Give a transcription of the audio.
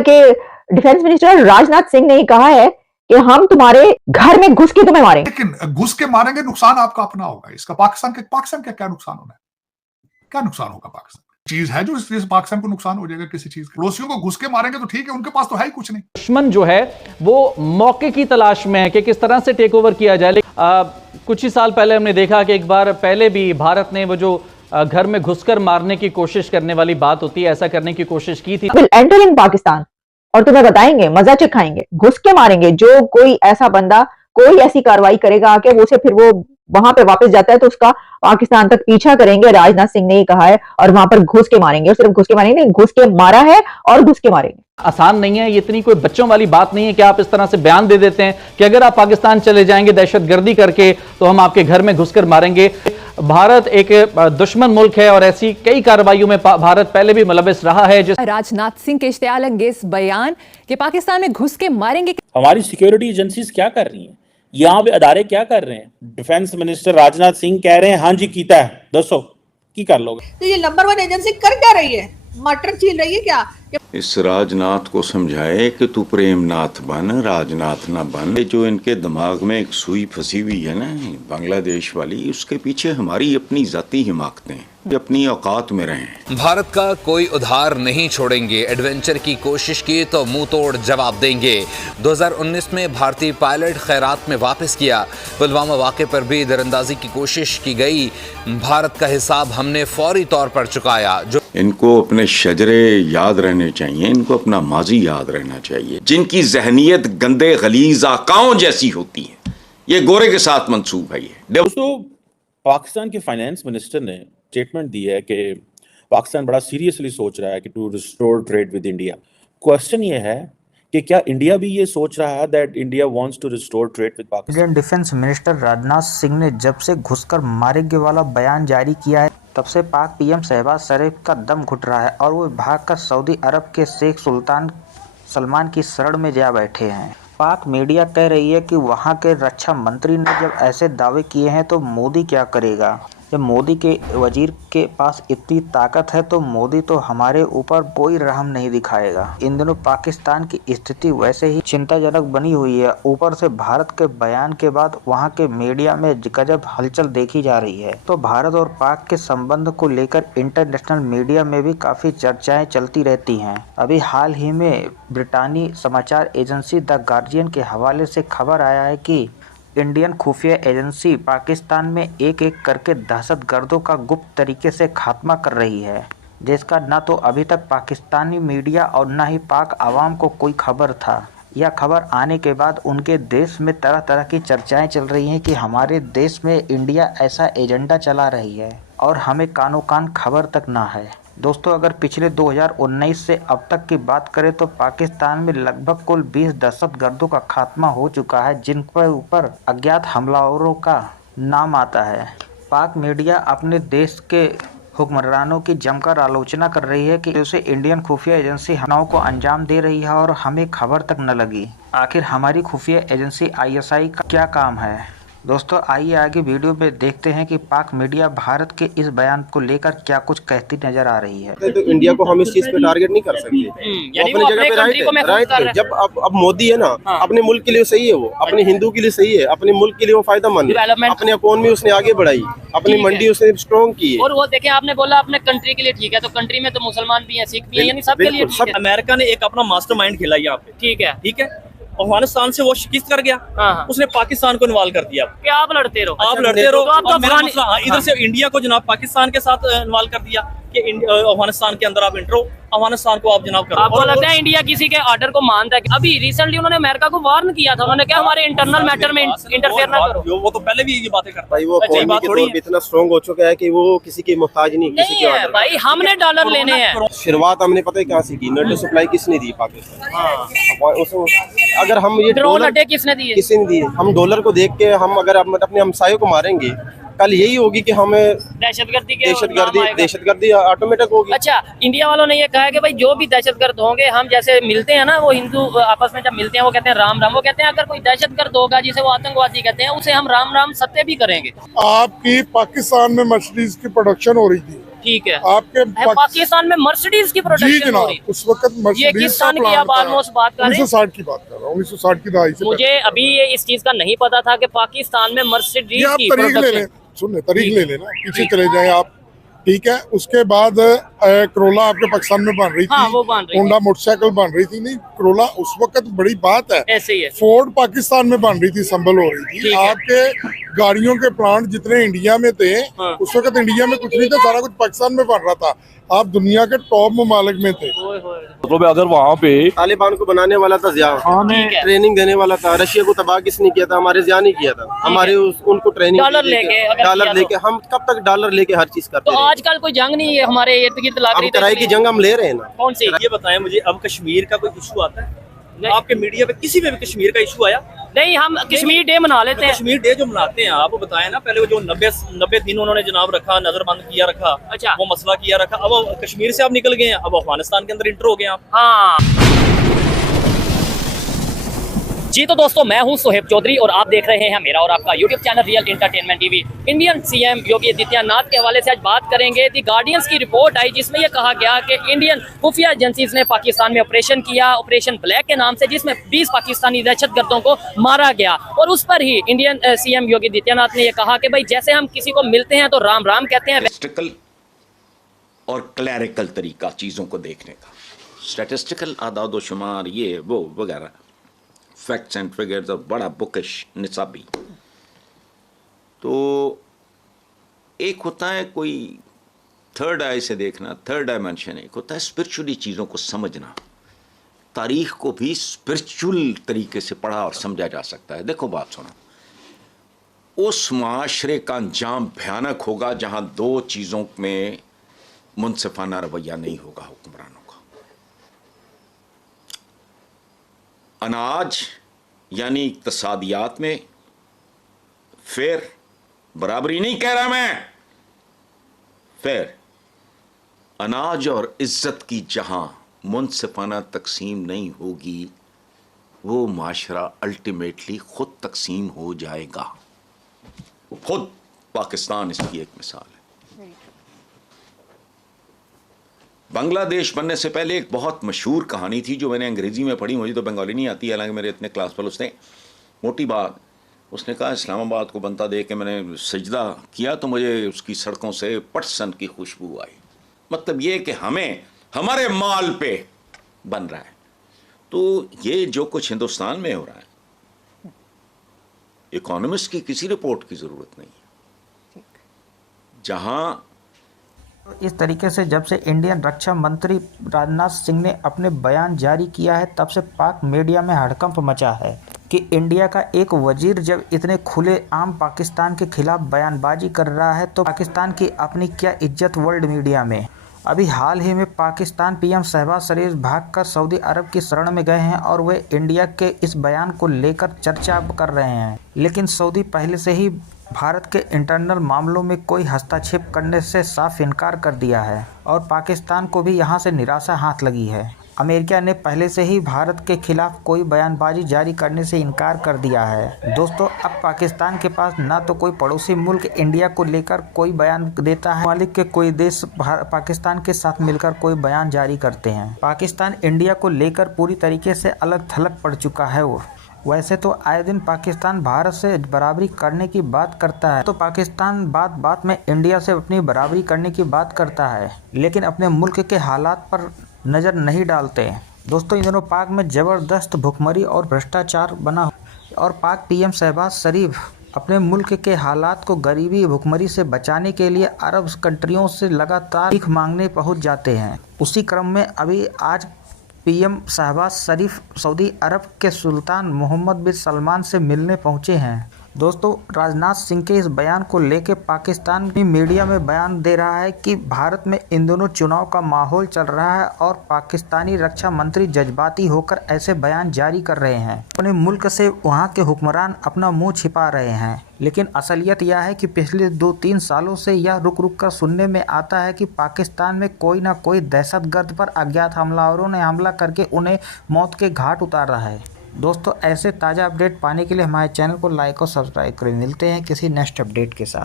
के defence minister Rajnath Singh ने ही कहा है कि हम तुम्हारे घर में घुस के तुम्हें मारेंगे। लेकिन घुस के मारेंगे, नुकसान आपका अपना होगा। इसका पाकिस्तान का क्या नुकसान होना है? क्या नुकसान होगा? पाकिस्तान चीज है जो इसलिए पाकिस्तान को नुकसान हो जाएगा किसी चीज का? पड़ोसियों को घुस के मारेंगे तो ठीक है, उनके पास तो है ही कुछ नहीं। दुश्मन जो है वो मौके की तलाश में है कि किस तरह से टेक ओवर किया जाए। कुछ ही साल पहले हमने देखा कि एक बार पहले भी भारत ने वो जो घर में घुसकर मारने की कोशिश करने वाली बात होती है, ऐसा करने की कोशिश की थी। एंटर इन पाकिस्तान और तुम्हें बताएंगे, मजा चखाएंगे, घुस के मारेंगे। जो कोई ऐसा बंदा कोई ऐसी कार्रवाई करेगा आके वो उसे फिर वो वहां पे वापस जाता है तो उसका पाकिस्तान तक पीछा करेंगे। राजनाथ सिंह ने ही कहा है, और वहां पर घुस के मारेंगे। और सिर्फ घुस के मारेंगे नहीं, घुस के मारा है और घुस के मारेंगे। आसान नहीं है, ये इतनी कोई बच्चों वाली बात नहीं है कि आप इस तरह से बयान दे देते हैं कि अगर आप पाकिस्तान चले जाएंगे दहशतगर्दी करके तो हम आपके घर में घुसकर मारेंगे। भारत एक दुश्मन मुल्क है और ऐसी कई कार्रवाइयों में भारत पहले भी मुलविस रहा है। राजनाथ सिंह के इश्तियाल अंगेज बयान कि पाकिस्तान में घुस के मारेंगे। हमारी सिक्योरिटी एजेंसीज क्या कर रही हैं? यहाँ पे अदारे क्या कर रहे हैं? डिफेंस मिनिस्टर राजनाथ सिंह कह रहे हैं हाँ जी कीता है, दसो की कर लोगे? तो ये नंबर 1 एजेंसी कर क्या रही है? मटर छील रही है क्या? इस राजनाथ को समझाए कि तू प्रेमनाथ बन, राजनाथ ना बन। जो इनके दिमाग में एक सुई फंसी हुई है ना बांग्लादेश वाली, उसके पीछे हमारी अपनी जाती हिमाकतें हैं, अपनी औकात में रहें। भारत का कोई उधार नहीं छोड़ेंगे, एडवेंचर की कोशिश की तो मुंह तोड़ जवाब देंगे। 2019 में भारतीय पायलट खैरात में वापस किया। पुलवामा वाक़े पर भी दरअंदाजी की कोशिश की गई। भारत का हिसाब हमने फौरी तौर पर चुकाया। जो इनको अपने शजरे याद रहने चाहिए, इनको अपना माजी याद रहना चाहिए। जिनकी जहनियत गंदे गलीज आकाओं जैसी होती है, ये गोरे के साथ मंसूब है। दोस्तों, पाकिस्तान के फाइनेंस मिनिस्टर ने स्टेटमेंट दी है कि पाकिस्तान बड़ा सीरियसली सोच रहा है कि to restore trade with India. Question ये है कि क्या इंडिया भी ये सोच रहा है that India wants to restore trade with Pakistan? Indian defence minister Rajnath Singh ने जब से घुसकर मारेंगे वाला बयान जारी किया है, तब से पाक पीएम शहबाज शरीफ का दम घुट रहा है और वो भागकर सऊदी अरब के शेख सुल्तान सलमान की शरण में जा बैठे हैं। पाक मीडिया कह रही है कि वहां के रक्षा मंत्री ने जब ऐसे दावे किए हैं तो मोदी क्या करेगा? जब मोदी के वजीर के पास इतनी ताकत है तो मोदी तो हमारे ऊपर कोई रहम नहीं दिखाएगा। इन दिनों पाकिस्तान की स्थिति वैसे ही चिंताजनक बनी हुई है। ऊपर से भारत के बयान के बाद वहां के मीडिया में गजब हलचल देखी जा रही है। तो भारत और पाक के संबंध को लेकर इंटरनेशनल मीडिया में भी काफी चर्चाएं चलती रहती हैं। अभी हाल ही में ब्रिटानी समाचार एजेंसी द गार्जियन के हवाले से खबर आया है कि इंडियन खुफिया एजेंसी पाकिस्तान में एक एक करके दहशतगर्दों का गुप्त तरीके से खात्मा कर रही है, जिसका न तो अभी तक पाकिस्तानी मीडिया और न ही पाक आवाम को कोई खबर था। यह खबर आने के बाद उनके देश में तरह तरह की चर्चाएं चल रही हैं कि हमारे देश में इंडिया ऐसा एजेंडा चला रही है और हमें कानो कान खबर तक ना है। दोस्तों, अगर पिछले 2019 से अब तक की बात करें तो पाकिस्तान में लगभग कुल 20 दहशतगर्दों का खात्मा हो चुका है, जिन पर ऊपर अज्ञात हमलावरों का नाम आता है। पाक मीडिया अपने देश के हुक्मरानों की जमकर आलोचना कर रही है कि उसे इंडियन खुफिया एजेंसी हमलों को अंजाम दे रही है और हमें खबर तक न लगी। आखिर हमारी खुफिया एजेंसी ISI का क्या काम है? दोस्तों, आइए आगे वीडियो में देखते हैं कि पाक मीडिया भारत के इस बयान को लेकर क्या कुछ कहती नजर आ रही है। तो इंडिया को हम इस चीज पे टारगेट नहीं कर सकते। अपनी जगह पे राइट है। जब अब मोदी है ना, अपने मुल्क के लिए सही है, वो अपने हिंदू के लिए सही है, अपने मुल्क के लिए वो फायदेमंद है। अपने इकोनॉमी उसने आगे बढ़ाई, अपनी मंडी उसने स्ट्रॉन्ग की है। और वो देखें, आपने बोला अपने कंट्री के लिए ठीक है, तो कंट्री में तो मुसलमान भी हैं, सिख भी हैं, यानी सबके लिए ठीक है। अमेरिका ने एक अपना मास्टरमाइंड खेला यहाँ पे, ठीक है। अफगानिस्तान से वो शिकस्त कर गया, उसने पाकिस्तान को इन्वॉल्व कर दिया। क्या आप लड़ते रहो? आप लड़ते रहो। तो मेरा मसला इधर से इंडिया को जनाब पाकिस्तान के साथ इन्वॉल्व कर दिया कि अफगानिस्तान के अंदर आप इंटरो, अफगानिस्तान को आप जनाब करो। आपको लगता है इंडिया किसी के ऑर्डर को मानता है? अभी रिसेंटली उन्होंने अमेरिका को वार्न किया था, उन्होंने क्या हमारे इंटरनल मैटर में इंटरफेयर ना करो। वो तो पहले भी ये बातें करता है। वो इकोनॉमी के तौर पे इतना स्ट्रॉन्ग हो चुका है कि वो किसी के मोहताज नहीं, किसी के ऑर्डर। भाई हमने डॉलर लेने हैं। शुरुआत हमने पता है कहाँ से की? नेटो सप्लाई किसने दी? पाकिस्तान। अगर हम ये ड्रोन अटैक किसने दिए? किसी ने दिए। हम डॉलर को देख के हम अगर अपने हमसायों को मारेंगे, कल यही होगी कि हमें दहशतगर्दी ऑटोमेटिक होगी। अच्छा, इंडिया वालों ने ये कहा है कि भाई जो भी दहशतगर्द होंगे, हम जैसे मिलते हैं ना, वो हिंदू आपस में जब मिलते हैं वो कहते हैं राम राम, वो कहते हैं अगर कोई दहशतगर्द होगा जिसे वो आतंकवादी कहते हैं, उसे हम राम राम सत्य भी करेंगे। आपकी पाकिस्तान में मछली की प्रोडक्शन हो रही थी, ठीक है। आपके पाकिस्तान में मर्सिडीज की प्रोडक्शन हो रही, उस वक्त ये मर्सिडीज किस का सन की प्लांट आप ऑलमोस्ट बात कर रहे हैं? 1960 की बात कर रहा हूँ, 1960 की दहाई से। मुझे अभी ये इस चीज का नहीं पता था कि पाकिस्तान में मर्सिडीज आप की तारीख ले लें, प्रोडक्शन। सुन तारीख ले लेना, पीछे चले जाए आप, ठीक है। उसके बाद करोला आपके पाकिस्तान में बन रही थी, हाँ, वो बन रही होंडा मोटरसाइकिल बन रही थी, नहीं करोला उस वक्त बड़ी बात है, ऐसे ही है। फोर्ड पाकिस्तान में बन रही थी, संभल हो रही थी। ठीक है। आपके गाड़ियों के प्लांट जितने इंडिया में थे, हाँ। उस वक्त इंडिया में कुछ नहीं था, सारा कुछ पाकिस्तान में बन रहा था। आप दुनिया के टॉप ममालिक में थे। मतलब अगर वहाँ पे तालिबान को बनाने वाला था ज़िया, ट्रेनिंग देने वाला था, रशिया को तबाह किसने किया था? हमारे ज़िया ने किया था। हमारे उनको ट्रेनिंग डॉलर लेके हम कब तक डॉलर लेके हर चीज करते तो रहे? आजकल कोई जंग नहीं है हमारे इर्द गिर्द लग रही, किराए की जंग हम ले रहे हैं ना। कौन सी? ये बताएं मुझे, अब कश्मीर का कोई इशू आता है आपके मीडिया पे, किसी पे भी कश्मीर का इशू आया? नहीं, हम कश्मीर डे मना लेते हैं। कश्मीर डे जो मनाते हैं आप बताएं ना, पहले वो जो 90 दिन उन्होंने जनाब रखा, नजरबंद किया रखा, अच्छा, वो मसला किया रखा, अब कश्मीर से आप निकल गए हैं, अब अफगानिस्तान के अंदर इंटर हो गए आप। हाँ जी, तो दोस्तों मैं हूं सोहेब चौधरी और आप देख रहे हैं मेरा और आपका YouTube channel real entertainment TV. Indian CM Yogi Adityanath के हवाले से आज बात करेंगे। दी गार्डियंस की रिपोर्ट आई जिसमें यह कहा गया कि इंडियन खुफिया एजेंसीज ने पाकिस्तान में ऑपरेशन किया, ऑपरेशन ब्लैक के नाम से, जिसमें 20 पाकिस्तानी दहशतगर्दों को मारा गया। और उस पर ही इंडियन सीएम योगी आदित्यनाथ ने यह कहा कि भाई जैसे हम किसी को मिलते हैं तो राम राम कहते हैं। स्टैटिस्टिकल और क्लैरिकल तरीका चीज़ों को देखने का, स्टैटिस्टिकल आदाद शुमार ये वो वगैरह, फैक्ट्स एंड फिगर्स, और बड़ा बुकिश निसाबी। तो एक होता है कोई थर्ड आई से देखना, थर्ड डायमेंशन, एक होता है स्पिरिचुअली चीज़ों को समझना। तारीख को भी स्पिरिचुअल तरीके से पढ़ा और समझा जा सकता है। देखो बात सुनो, उस माशरे का अंजाम भयानक होगा जहां दो चीज़ों में मुनसिफाना रवैया नहीं होगा हुक्मरानों का। अनाज यानी इक्तसादियात में फेर बराबरी नहीं कह रहा मैं, फेर अनाज और इज्जत की जहां मुनसिफाना तकसीम नहीं होगी, वो माशरा अल्टीमेटली खुद तकसीम हो जाएगा। खुद पाकिस्तान इसकी एक मिसाल है। बांग्लादेश बनने से पहले एक बहुत मशहूर कहानी थी जो मैंने अंग्रेज़ी में पढ़ी, मुझे तो बंगाली नहीं आती, हालांकि मेरे इतने क्लास पर। उसने मोटी बात, उसने कहा इस्लामाबाद को बनता देख के मैंने सजदा किया तो मुझे उसकी सड़कों से पटसन की खुशबू आई। मतलब ये कि हमें हमारे माल पे बन रहा है। तो ये जो कुछ हिंदुस्तान में हो रहा है, इकोनॉमिस्ट की किसी रिपोर्ट की ज़रूरत नहीं है। जहां इस तरीके से जब से इंडियन रक्षा मंत्री राजनाथ सिंह ने अपने बयान जारी किया है, तब से पाक मीडिया में हड़कंप मचा है कि इंडिया का एक वजीर जब इतने खुले आम पाकिस्तान के खिलाफ बयानबाजी कर रहा है तो पाकिस्तान की अपनी क्या इज्जत वर्ल्ड मीडिया में। अभी हाल ही में पाकिस्तान पीएम शहबाज शरीफ भागकर सऊदी अरब की शरण में गए हैं और वे इंडिया के इस बयान को लेकर चर्चा कर रहे हैं। लेकिन सऊदी पहले से ही भारत के इंटरनल मामलों में कोई हस्तक्षेप करने से साफ इनकार कर दिया है और पाकिस्तान को भी यहां से निराशा हाथ लगी है। अमेरिका ने पहले से ही भारत के खिलाफ कोई बयानबाजी जारी करने से इनकार कर दिया है। दोस्तों, अब पाकिस्तान के पास ना तो कोई पड़ोसी मुल्क इंडिया को लेकर कोई बयान देता है, मालिक के कोई देश पाकिस्तान के साथ मिलकर कोई बयान जारी करते हैं। पाकिस्तान इंडिया को लेकर पूरी तरीके से अलग थलग पड़ चुका है। वैसे तो आए दिन पाकिस्तान भारत से बराबरी करने की बात करता है, तो पाकिस्तान बात बात में इंडिया से अपनी बराबरी करने की बात करता है, लेकिन अपने मुल्क के हालात पर नज़र नहीं डालते। दोस्तों, इन दिनों पाक में ज़बरदस्त भुखमरी और भ्रष्टाचार बना और पाक पीएम शहबाज शरीफ अपने मुल्क के हालात को गरीबी भुखमरी से बचाने के लिए अरब कंट्रियों से लगातार भीख मांगने पहुंच जाते हैं। उसी क्रम में अभी आज पीएम शहबाज शरीफ सऊदी अरब के सुल्तान मोहम्मद बिन सलमान से मिलने पहुंचे हैं। दोस्तों, राजनाथ सिंह के इस बयान को लेकर पाकिस्तान भी मीडिया में बयान दे रहा है कि भारत में इन दोनों चुनाव का माहौल चल रहा है और पाकिस्तानी रक्षा मंत्री जज्बाती होकर ऐसे बयान जारी कर रहे हैं। अपने मुल्क से वहां के हुक्मरान अपना मुंह छिपा रहे हैं, लेकिन असलियत यह है कि पिछले 2-3 सालों से यह रुक रुक कर सुनने में आता है कि पाकिस्तान में कोई ना कोई दहशतगर्द पर अज्ञात हमलावरों ने हमला करके उन्हें मौत के घाट उतार रहा है। दोस्तों, ऐसे ताज़ा अपडेट पाने के लिए हमारे चैनल को लाइक और सब्सक्राइब करें। मिलते हैं किसी नेक्स्ट अपडेट के साथ।